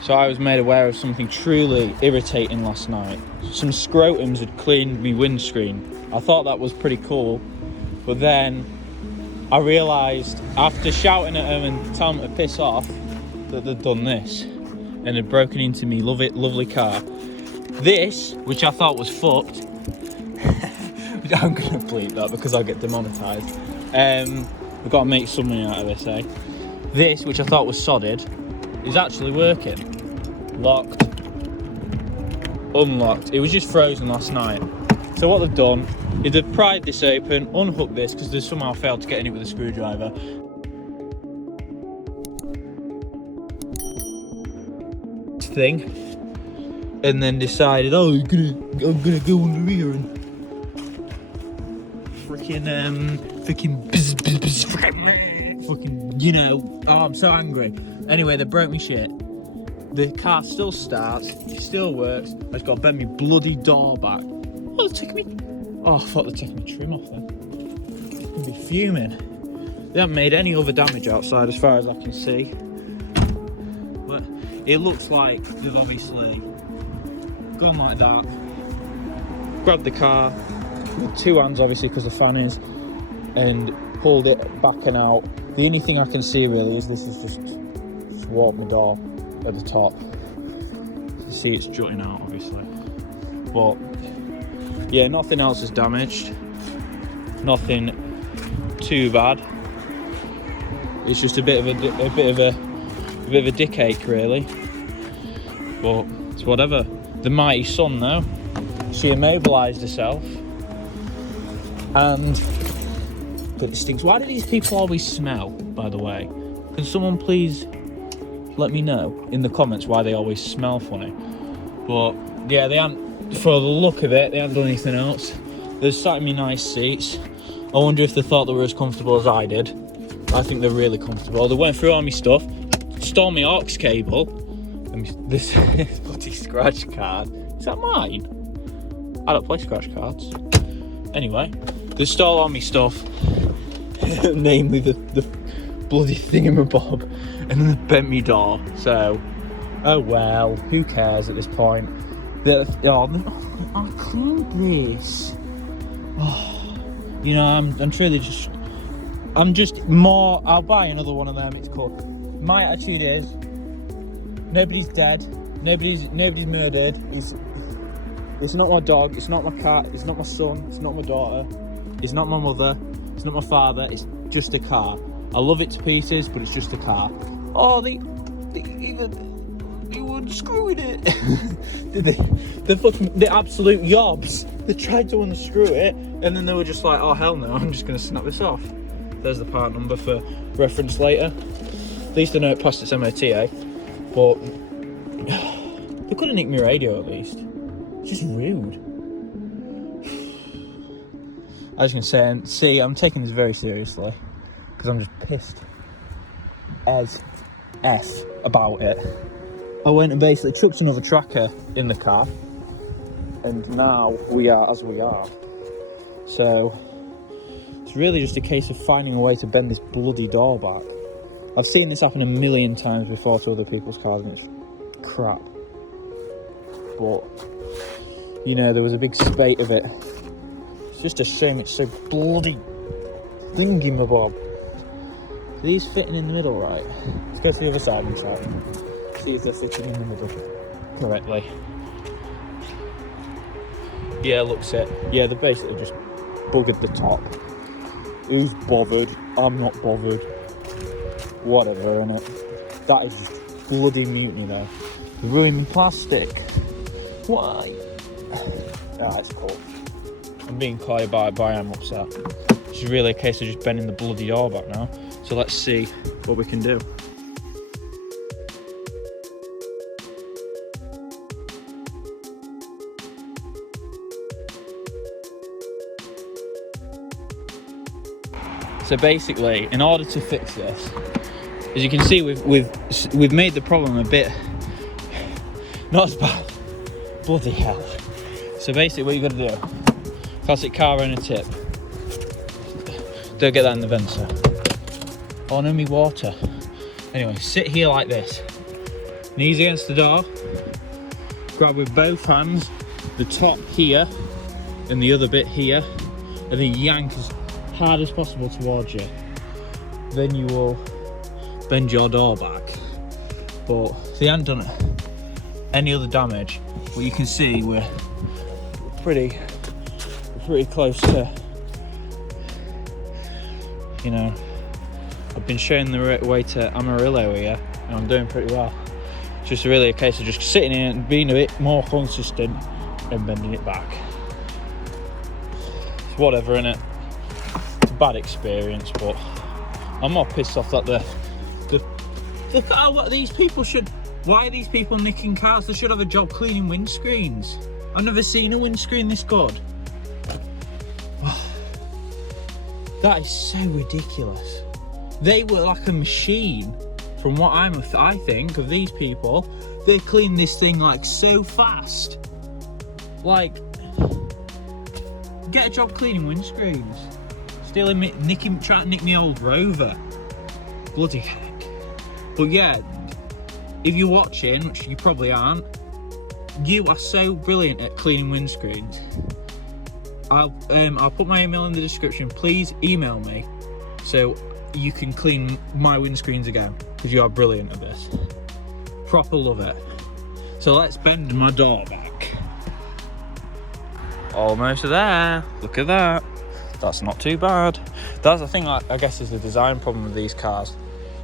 So I was made aware of something truly irritating last night. Some scrotums had cleaned me windscreen. I thought that was pretty cool, but then I realised after shouting at them and telling them to piss off that they'd done this and had broken into me lovely car. This, which I thought was fucked, I'm gonna bleep that because I'll get demonetised. We've got to make some money out of this, eh? This, which I thought was sodded, is actually working. Locked, unlocked. It was just frozen last night. So what they've done is they've pried this open, unhooked this because they somehow failed to get in it with a screwdriver. Thing, and then decided, oh, I'm gonna go under here and fucking, you know. Oh, I'm so angry. Anyway, they broke me shit. The car still starts, it still works. I just got to bend my bloody door back. Oh, they're taking me. Oh, I thought they're taking my trim off then. I'd be fuming. They haven't made any other damage outside as far as I can see. But it looks like they've obviously gone like that, grabbed the car with two hands, obviously because the fan is, and pulled it back and out. The only thing I can see really is this is just warped the door at the top. You can see it's jutting out, obviously. But yeah, nothing else is damaged. Nothing too bad. It's just a bit of a dick ache, really. But it's whatever. The mighty sun, though, she immobilised herself, and but it stinks. Why do these people always smell? By the way, can someone please let me know in the comments why they always smell funny? But yeah, they haven't. For the look of it, they haven't done anything else. They've sat in me nice seats. I wonder if they thought they were as comfortable as I did. I think they're really comfortable. They went through all my stuff, stole my aux cable, and this bloody scratch card. Is that mine? I don't play scratch cards. Anyway, they stole all my stuff, namely the bloody thingamabob, and then they bent me door. So, oh well, who cares at this point? I cleaned this. Oh, you know, I'm truly just. I'll buy another one of them. It's cool. My attitude is, nobody's dead, nobody's murdered. It's not my dog, it's not my cat, it's not my son, it's not my daughter, it's not my mother, it's not my father. It's just a car. I love it to pieces, but it's just a car. Oh, they were unscrewing it. The absolute yobs. They tried to unscrew it, and then they were just like, oh hell no, I'm just gonna snap this off. There's the part number for reference later. At least I know it passed its MOT, eh? But they could have nicked my radio at least. It's just rude. I was gonna say, I'm taking this very seriously because I'm just pissed as F about it. I went and basically chucked another tracker in the car, and now we are as we are. So it's really just a case of finding a way to bend this bloody door back. I've seen this happen a million times before to other people's cars, and it's crap. But, you know, there was a big spate of it. It's just a shame it's so bloody thingy-mabob. Are these fitting in the middle right? Let's go for the other side inside. See if they're fitting in the middle correctly. Yeah, looks it. Yeah, they're basically just buggered the top. Who's bothered? I'm not bothered. Whatever, innit? That is just bloody mutiny though. Ruining plastic. Why? Ah, it's cool. I'm being coy about it, but I am upset. It's really a case of just bending the bloody door back now. So let's see what we can do. So basically, in order to fix this, as you can see, we've made the problem a bit not as bad. Bloody hell! So basically, what you got to do: classic car owner tip. Don't get that in the venter. Oh no, me water. Anyway, sit here like this. Knees against the door. Grab with both hands the top here and the other bit here, and then yank as hard as possible towards you. Then you will bend your door back. But they haven't done any other damage. But you can see we're pretty close to, you know, I've been showing the way to Amarillo here, and I'm doing pretty well. It's just really a case of just sitting in and being a bit more consistent and bending it back. It's whatever, innit? It's a bad experience, but I'm more pissed off that look at what these people should. Why are these people nicking cars? They should have a job cleaning windscreens. I've never seen a windscreen this good. That is so ridiculous. They were like a machine. From what I think of these people, they clean this thing like so fast. Like, get a job cleaning windscreens. Stealing me, trying to nick me old Rover. Bloody heck. But yeah, if you're watching, which you probably aren't, you are so brilliant at cleaning windscreens. I'll put my email in the description. Please email me so you can clean my windscreens again, because you are brilliant at this. Proper love it. So let's bend my door back. Almost there. Look at that. That's not too bad. That's the thing, I guess, is the design problem with these cars.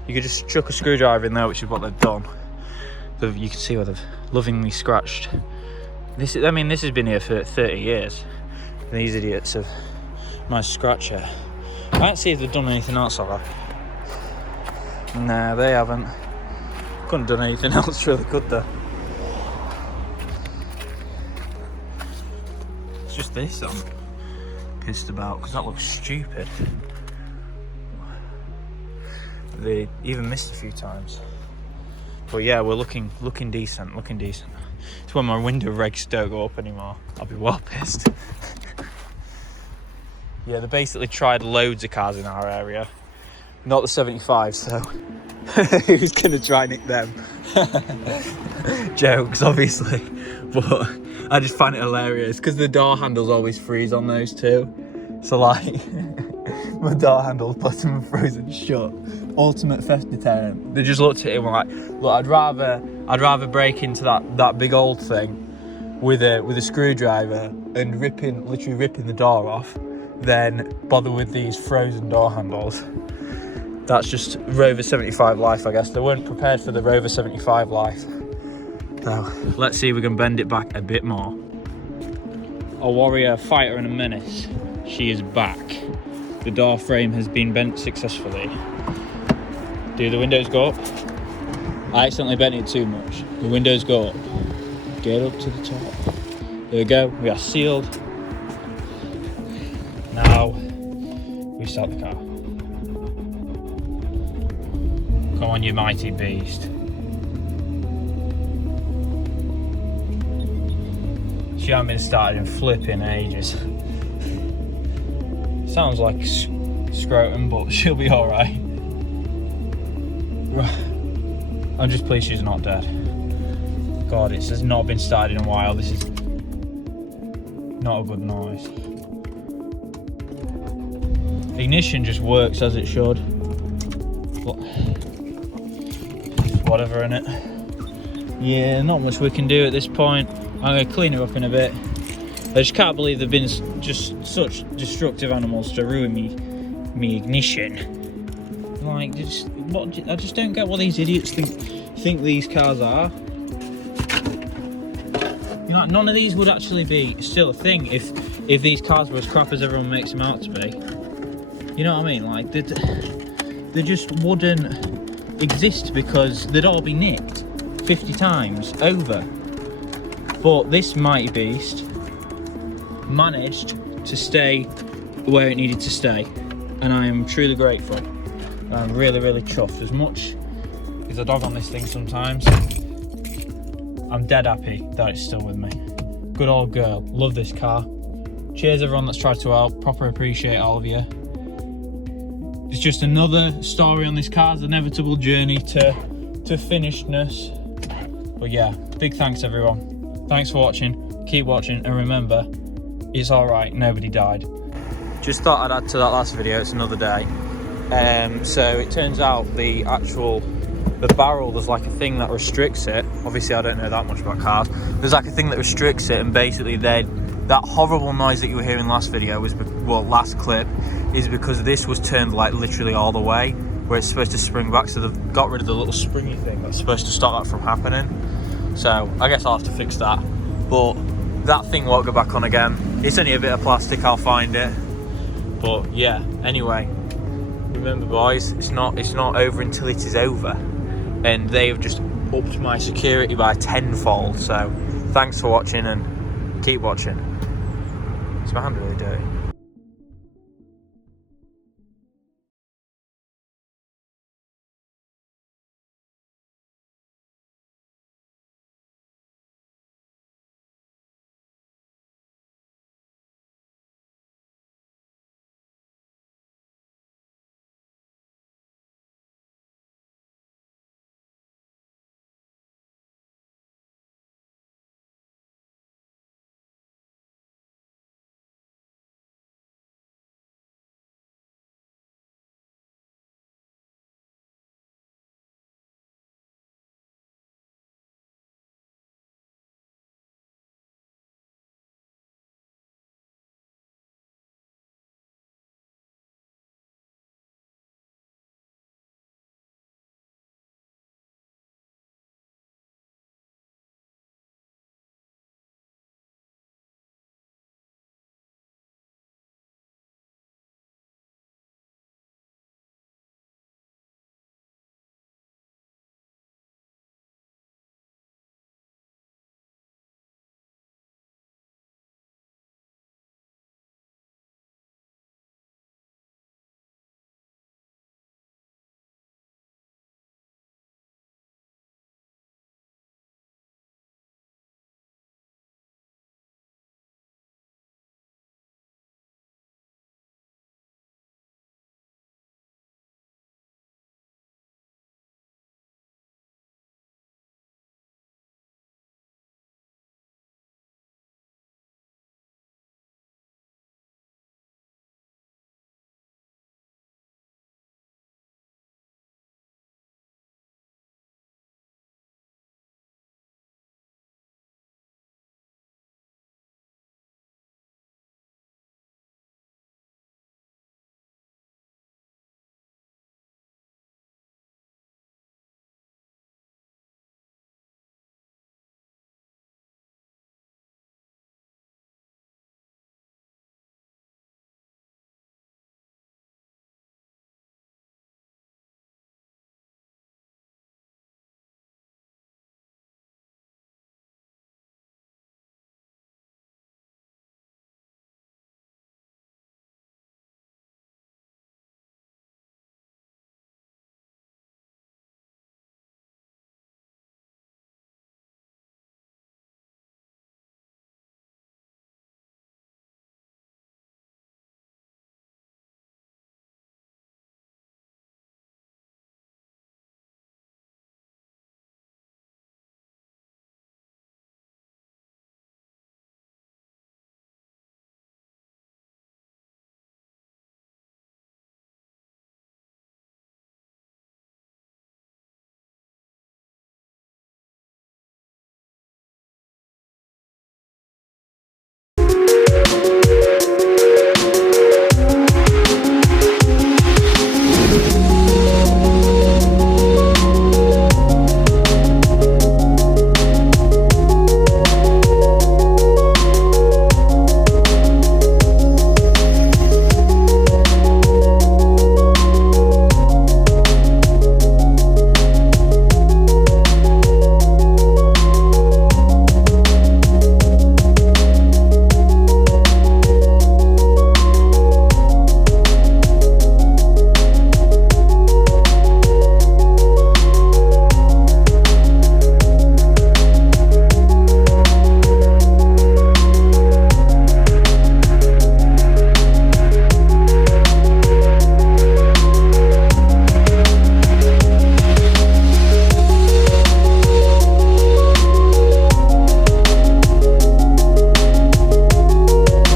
You could just chuck a screwdriver in there, which is what they've done. You can see where they've lovingly scratched. This has been here for 30 years. And these idiots have nice scratcher. I can't see if they've done anything else like that. No, they haven't. Couldn't have done anything else really, could they? It's just this I'm pissed about, because that looks stupid. They even missed a few times. But yeah, we're looking decent, It's when my window regs don't go up anymore. I'll be well pissed. Yeah, they basically tried loads of cars in our area. Not the 75, so who's gonna try nick them? Jokes, obviously. But I just find it hilarious because the door handles always freeze on those too. So like, my door handle bottom frozen shut. Ultimate theft deterrent. They just looked at it and were like, look, I'd rather break into that big old thing with a screwdriver and literally ripping the door off than bother with these frozen door handles. That's just Rover 75 life, I guess. They weren't prepared for the Rover 75 life. So let's see if we can bend it back a bit more. A warrior, fighter and a menace. She is back. The door frame has been bent successfully. Do the windows go up? I accidentally bent it too much. The windows go up. Get up to the top. There we go. We are sealed. Now, we start the car. Come on, you mighty beast. She hasn't been started in flipping ages. Sounds like scrotum, but she'll be alright. I'm just pleased she's not dead. God, it has not been started in a while. This is not a good noise. Ignition just works as it should. But whatever, innit? Yeah, not much we can do at this point. I'm going to clean her up in a bit. I just can't believe they've been just such destructive animals to ruin me ignition. Like, I just don't get what these idiots think these cars are. You know, none of these would actually be still a thing if these cars were as crap as everyone makes them out to be. You know what I mean? Like, they just wouldn't exist because they'd all be nicked 50 times over. But this mighty beast managed to stay where it needed to stay, and I am truly grateful. I'm really, really chuffed. As much as I dog on this thing sometimes, I'm dead happy that it's still with me. Good old girl. Love this car. Cheers everyone that's tried to help. Proper appreciate all of you. It's just another story on this car's inevitable journey to finishedness. But yeah, big thanks everyone. Thanks for watching. Keep watching, and remember, it's all right. Nobody died. Just thought I'd add to that last video. It's another day. So it turns out the barrel, there's like a thing that restricts it. Obviously I don't know that much about cars. There's like a thing that restricts it, and basically that horrible noise that you were hearing last video was, last clip, is because this was turned like literally all the way where it's supposed to spring back. So they've got rid of the little springy thing that's supposed to stop that from happening. So I guess I'll have to fix that, but that thing won't go back on again. It's only a bit of plastic, I'll find it. But yeah, anyway, remember boys, it's not over until it is over. And they've just upped my security by tenfold. So thanks for watching, and keep watching. Is my hand really dirty?